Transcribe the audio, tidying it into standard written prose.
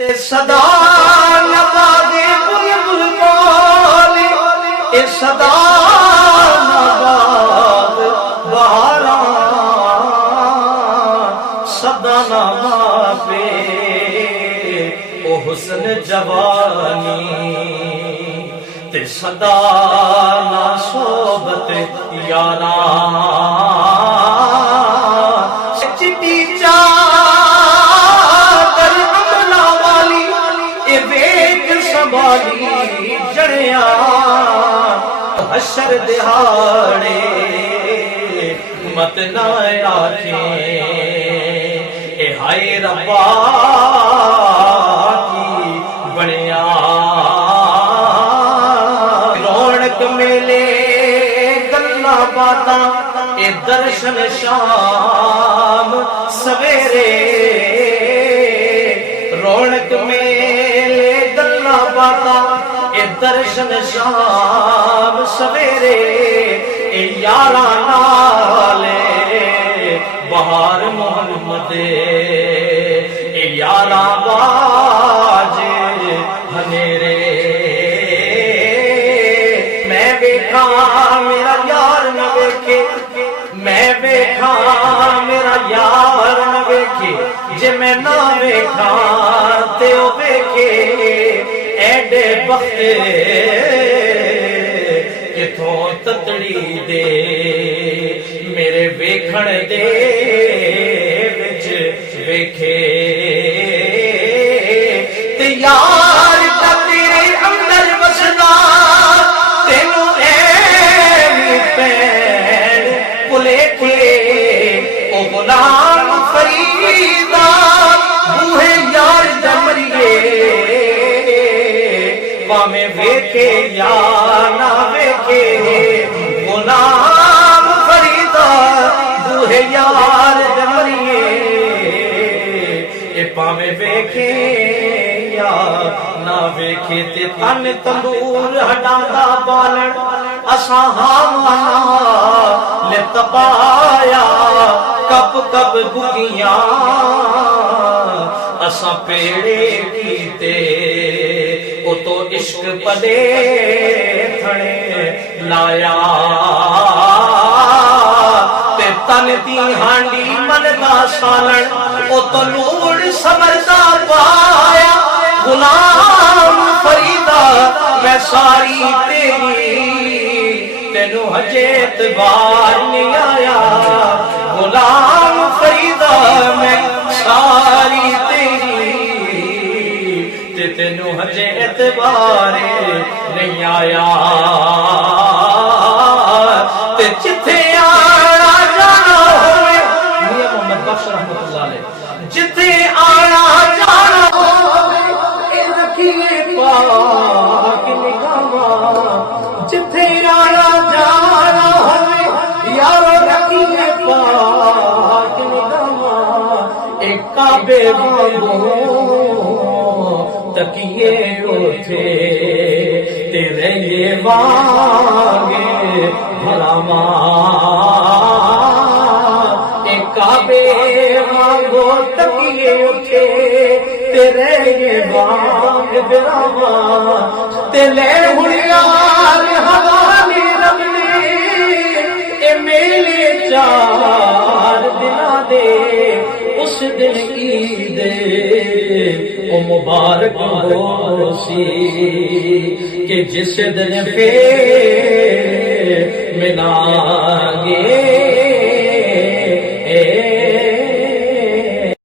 صدا نبادے بلبل بولی اے صدا نباد بہاراں صدا نبابے او حسن جوانی تے صدا نا صحبت یاراں چٹی چادر عملہ والی اے ویک سنبھالی جڑیاں حشر دہاڑے مت نہ آکھیں اے ہائے ربا کی بنیا رونق میلے گلاں باتاں اے درشن شام سویرے رونق میلے گلاں باتاں اے درشن شام سویرے اے یاراں نال بہار محمد اے یاراں باج ہنیرے میں ویکھاں میرا یار نہ ویکھے میں ویکھاں میرا یار نہ ویکھے جے میں نہ ویکھاں تے او ویکھے ایڈے بخت کتھوں تتڑی دے میرے ویکھن دے وچ ویکھے تے یار دا تیرے اندر وسدا تینوں ایویں پین بھلیکھے او غلام فریدا بوہے یار دا مریے پاویں ویکھے یا نہ ویکھے غلام فریدا بوہے یار دا مریے اے پاویں ویکھے یا نہ ویکھے تے تن تندور ہٹاندا بالن اساں ہاواں لے تپایا کب کب بکیاں اساں پیڑے کیتے او تو عشق پلے تھڑے لایا تے تن دی ہانڈی من دا سالن او تو نور سمردا پایا غلام فریدا میں ساری تیری تینوں ہجے اعتبار نہیں آیا غلام فریدا میں ساری تیری تے تینوں ہجے اعتبار نہیں آیا تے جتھے آنا جانا ہوئے میاں محمد بخش رحمۃ اللہ علیہ جتھے آنا جانا ہوئے اے رکھیے پاک نگاہاں جتھے آنا جانا ہوئے یارو رکھیے پاک نگاہاں اے کعبے وانگوں تکیے اٹھے تیرے یہ وانگے بھراواں اے کعبے وانگوں تکیے اٹھے تیرے یہ وانگ بھراواں تے لے ہڑیار حوالی ربنے اے میلے چار دناں دے اس دن عید او مبارک ہو سی کہ جس دن پہ مناگے